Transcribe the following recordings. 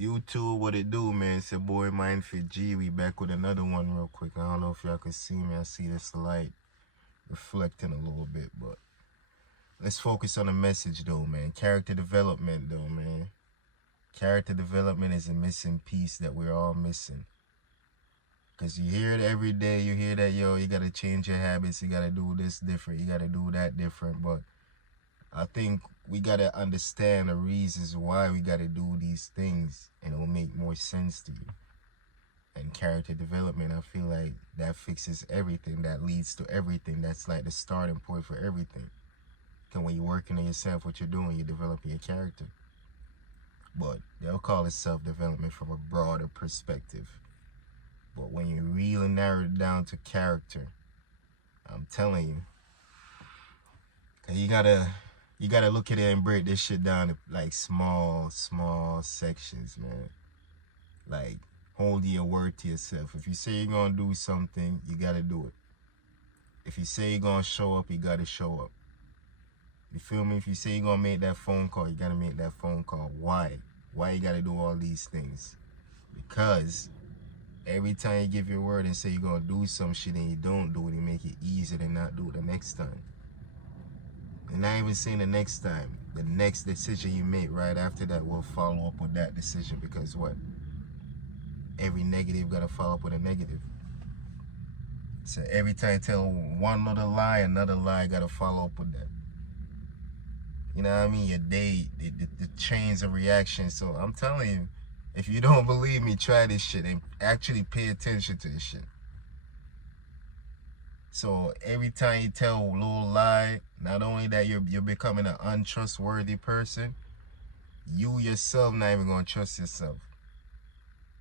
YouTube, what it do, man? It's your boy MindFitG. We back with another one real quick. I don't know if y'all can see me. I see this light reflecting a little bit, but let's focus on the message though, man. Character development though, man. Character development is a missing piece that we're all missing. Because you hear it every day. You hear that, yo, you got to change your habits. You got to do this different. You got to do that different. But I think we got to understand the reasons why we got to do these things, and it will make more sense to you. And character development, I feel like that fixes everything. That leads to everything. That's like the starting point for everything. Because when you're working on yourself, what you're doing, you're developing your character. But they'll call it self-development from a broader perspective. But when you really narrow it down to character, I'm telling you, 'cause you gotta look at it and break this shit down to like small sections, man. Like, hold your word to yourself. If you say you're gonna do something, you gotta do it. If you say you're gonna show up, you gotta show up. You feel me? If you say you're gonna make that phone call, you gotta make that phone call. Why? Why you gotta do all these things? Because every time you give your word and say you're gonna do some shit and you don't do it, you make it easier to not do it the next time. And not even saying the next time, the next decision you make right after that will follow up with that decision. Because what? Every negative gotta follow up with a negative. So every time you tell one little lie, another lie gotta follow up with that. You know what I mean? Your day, the chains of reaction. So I'm telling you, if you don't believe me, try this shit and actually pay attention to this shit. So every time you tell a little lie, not only that you're becoming an untrustworthy person, you yourself not even gonna trust yourself.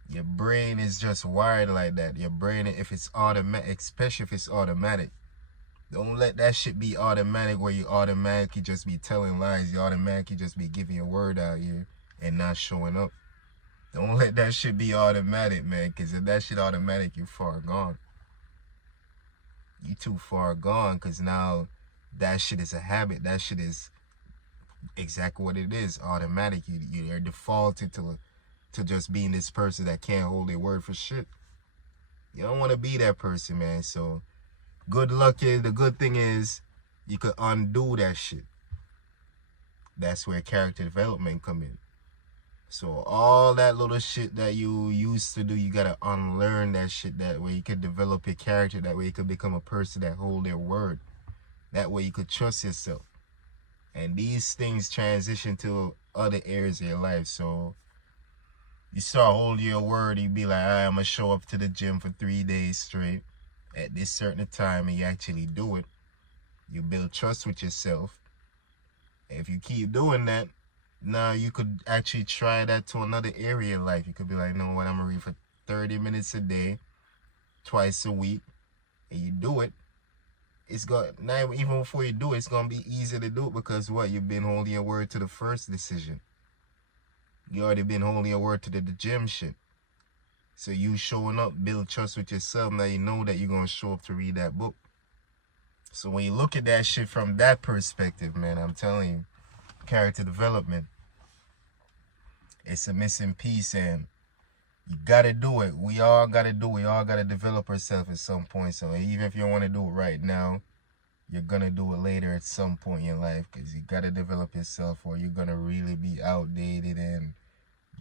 Your brain is just wired like that. Your brain, if it's automatic, especially if it's automatic, don't let that shit be automatic where you automatically just be telling lies. You automatically just be giving your word out here and not showing up. Don't let that shit be automatic, man, because if that shit automatic, you're far gone. You too far gone, because now that shit is a habit. That shit is exactly what it is, automatic. You're defaulted to just being this person that can't hold their word for shit. You don't want to be that person, man. So good luck is, the good thing is you could undo that shit. That's where character development come in. So all that little shit that you used to do, you gotta unlearn that shit. That way you could develop your character. That way you could become a person that hold their word. That way you could trust yourself. And these things transition to other areas of your life. So you start holding your word, you be like, all right, I'm gonna show up to the gym for 3 days straight at this certain time, and you actually do it. You build trust with yourself. And if you keep doing that, now you could actually try that to another area of life. You could be like, you know what, I'm gonna read for 30 minutes a day, twice a week, and you do it. It's got, now even before you do it, it's gonna be easier to do it, because what, you've been holding your word to the first decision. You already been holding your word to the gym shit. So you showing up, build trust with yourself. Now you know that you're gonna show up to read that book. So when you look at that shit from that perspective, man, I'm telling you, character development, it's a missing piece, and you gotta do it. We all gotta do it. We all gotta develop ourselves at some point. So even if you don't want to do it right now, you're gonna do it later at some point in your life, because you gotta develop yourself, or you're gonna really be outdated and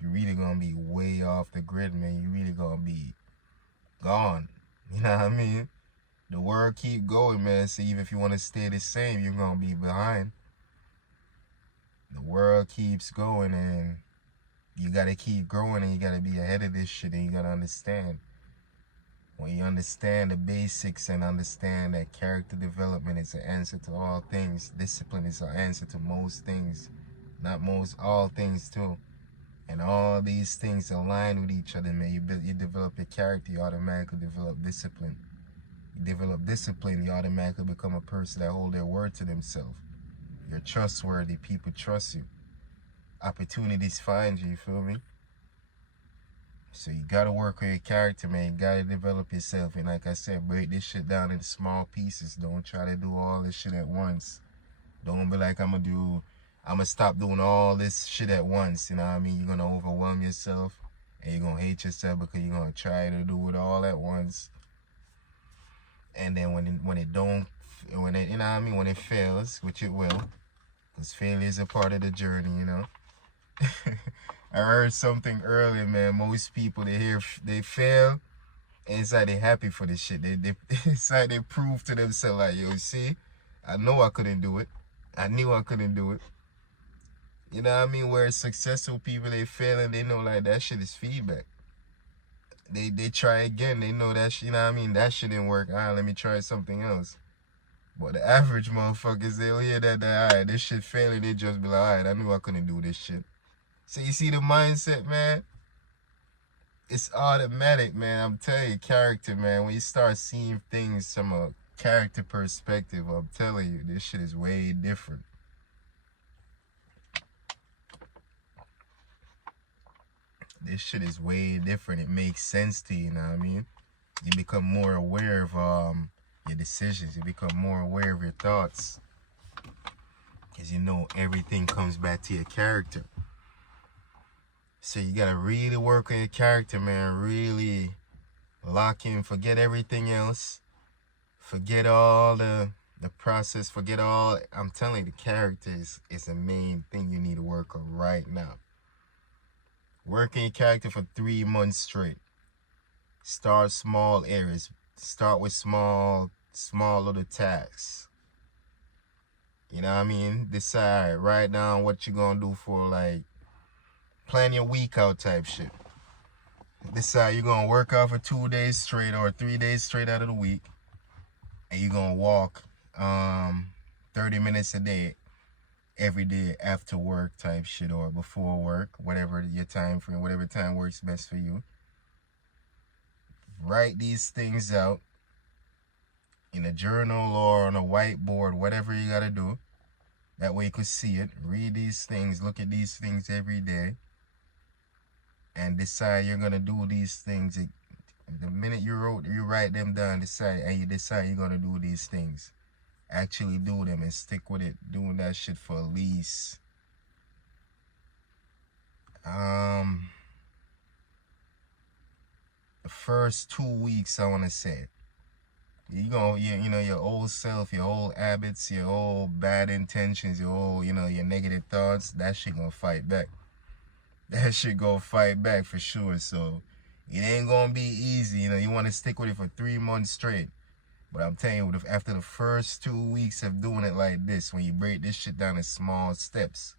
you're really gonna be way off the grid, man. You're really gonna be gone. You know what I mean? The world keep going, man. So even if you want to stay the same, you're gonna be behind. The world keeps going, and you gotta keep growing, and you gotta be ahead of this shit, and you gotta understand. When you understand the basics and understand that character development is the answer to all things, discipline is the answer to most things, not most, all things too. And all these things align with each other, man. You develop your character, you automatically develop discipline. You develop discipline, you automatically become a person that hold their word to themselves. You're trustworthy, people trust you. Opportunities find you, you feel me? So you gotta work on your character, man. You gotta develop yourself. And like I said, break this shit down into small pieces. Don't try to do all this shit at once. Don't be like, I'm I'm gonna stop doing all this shit at once. You know what I mean? You're gonna overwhelm yourself, and you're gonna hate yourself because you're gonna try to do it all at once. And then when it don't, when it, you know what I mean, when it fails, which it will, because failure is a part of the journey, you know. I heard something earlier, man. Most people they fail, and it's like they happy for this shit. They it's like they prove to themselves like, yo, see, I know I couldn't do it. I knew I couldn't do it. You know what I mean? Where successful people, they fail and they know like that shit is feedback. They try again. They know that shit, you know what I mean? That shit didn't work. Alright, let me try something else. But the average motherfuckers, they'll hear that alright, this shit failing, they just be like, alright, I knew I couldn't do this shit. So you see the mindset, man? It's automatic, man. I'm telling you, character, man. When you start seeing things from a character perspective, I'm telling you, this shit is way different. This shit is way different. It makes sense to you, you know what I mean? You become more aware of your decisions. You become more aware of your thoughts. Because you know everything comes back to your character. So you gotta really work on your character, man. Really lock in. Forget everything else. Forget all the process. Forget all. I'm telling you, the character is the main thing you need to work on right now. Work on your character for 3 months straight. Start small areas. Start with small little tasks. You know what I mean? Decide, write down what you're gonna do for, like, plan your week out type shit. Decide you're gonna work out for 2 days straight or 3 days straight out of the week. And you're gonna walk 30 minutes a day every day after work type shit or before work, whatever your time frame, whatever time works best for you. Write these things out in a journal or on a whiteboard, whatever you gotta do. That way you could see it. Read these things, look at these things every day, and decide you're gonna do these things. The minute you write them down, you decide you're gonna do these things. Actually do them and stick with it. Doing that shit for at least the first 2 weeks, I wanna say. You know, your old self, your old habits, your old bad intentions, your old, your negative thoughts, that shit gonna fight back. That shit gonna fight back for sure. So it ain't gonna be easy. You wanna stick with it for 3 months straight. But I'm telling you, after the first 2 weeks of doing it like this, when you break this shit down in small steps,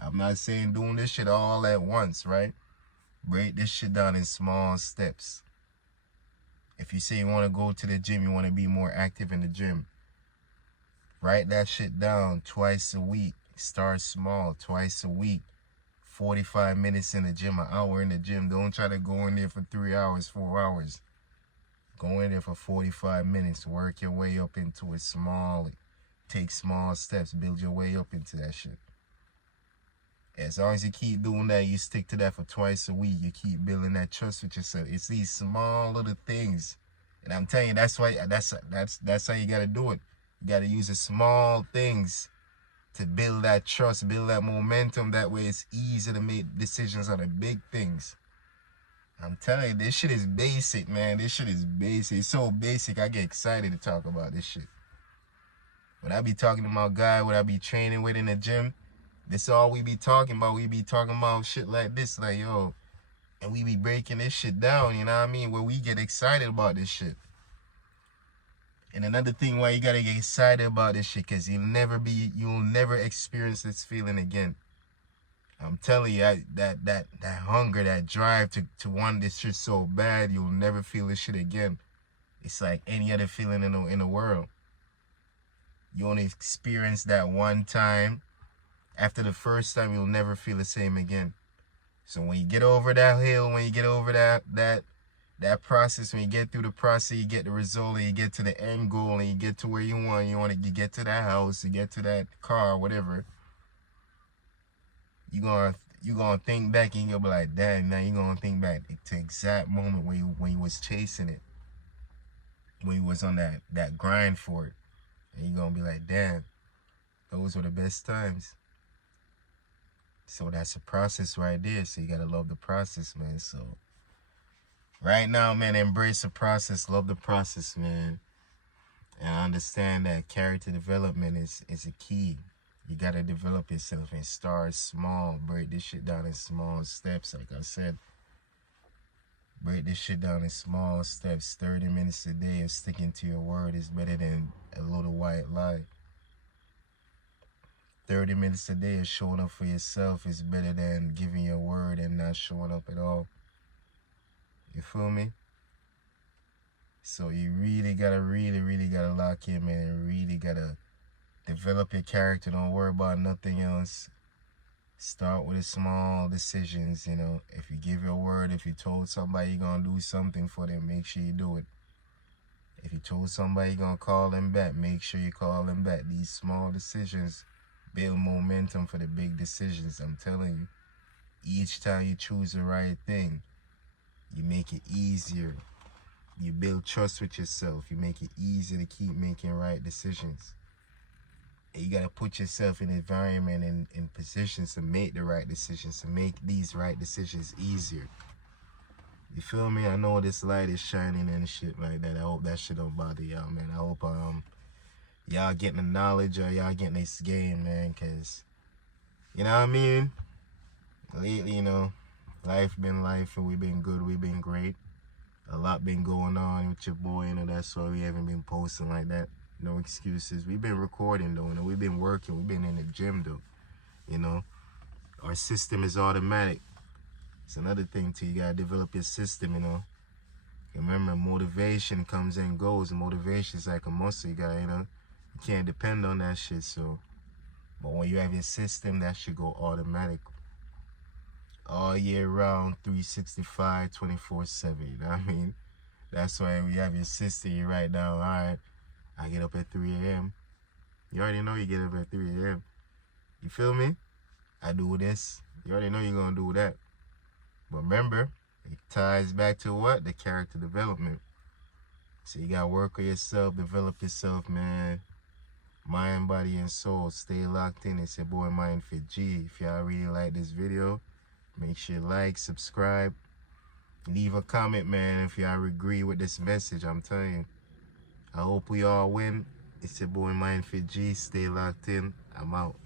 I'm not saying doing this shit all at once, right? Break this shit down in small steps. If you say you want to go to the gym, you want to be more active in the gym, write that shit down twice a week. Start small, twice a week. 45 minutes in the gym, an hour in the gym. Don't try to go in there for 3 hours, 4 hours. Go in there for 45 minutes. Work your way up into it small. Take small steps. Build your way up into that shit. As long as you keep doing that, you stick to that for twice a week. You keep building that trust with yourself. It's these small little things. And I'm telling you, that's how you gotta do it. You gotta use the small things to build that trust, build that momentum. That way it's easy to make decisions on the big things. I'm telling you, this shit is basic, man. This shit is basic. It's so basic, I get excited to talk about this shit. When I be talking to my guy, what I be training with in the gym, this all we be talking about. We be talking about shit like this, like, yo, and we be breaking this shit down, you know what I mean? Where we get excited about this shit. And another thing why you gotta get excited about this shit, cause you'll never experience this feeling again. I'm telling you, that hunger, that drive to want this shit so bad, you'll never feel this shit again. It's like any other feeling in the world. You only experience that one time. After the first time, you'll never feel the same again. So when you get over that hill, when you get over that process, when you get through the process, you get the result, and you get to the end goal, and you get to where you want. You get to that house, you get to that car, whatever. You gonna think back, and you'll be like, damn. Now you gonna think back to the exact moment when you was chasing it, when you was on that grind for it, and you gonna be like, damn, those were the best times. So that's a process right there. So you gotta love the process, man. So right now, man, embrace the process, love the process, man. And I understand that character development is a key. You gotta develop yourself and start small. Break this shit down in small steps, like I said. Break this shit down in small steps. 30 minutes a day of sticking to your word is better than a little white lie. 30 minutes a day of showing up for yourself is better than giving your word and not showing up at all. You feel me? So you really gotta lock in, man. You really gotta develop your character. Don't worry about nothing else. Start with the small decisions, you know. If you give your word, if you told somebody you're gonna do something for them, make sure you do it. If you told somebody you're gonna call them back, make sure you call them back. These small decisions build momentum for the big decisions. I'm telling you, each time you choose the right thing, you make it easier. You build trust with yourself. You make it easier to keep making right decisions. And you gotta put yourself in environment and in positions to make the right decisions, to make these right decisions easier. You feel me? I know this light is shining and shit like that. I hope that shit don't bother y'all, man. I hope y'all getting the knowledge or y'all getting this game, man, cause you know what I mean? Lately, you know, life been life and we've been good, we've been great. A lot been going on with your boy, you know, that's why we haven't been posting like that. No excuses. We've been recording though, you know, we've been working, we've been in the gym though, you know. Our system is automatic. It's another thing too, you gotta develop your system, you know. Remember, motivation comes and goes. Motivation is like a muscle, you gotta, you know, you can't depend on that shit, so. But when you have your system, that should go automatic. All year round, 365, 24/7, you know what I mean? That's why we have your system, you write down, all right, I get up at 3 a.m. You already know you get up at 3 a.m. You feel me? I do this. You already know you're going to do that. But remember, it ties back to what? The character development. So you got to work on yourself, develop yourself, man. Mind, body, and soul. Stay locked in. It's your boy MindFitG. If y'all really like this video, make sure you like, subscribe. Leave a comment, man, if y'all agree with this message. I'm telling you. I hope we all win. It's your boy MindFitG. Stay locked in. I'm out.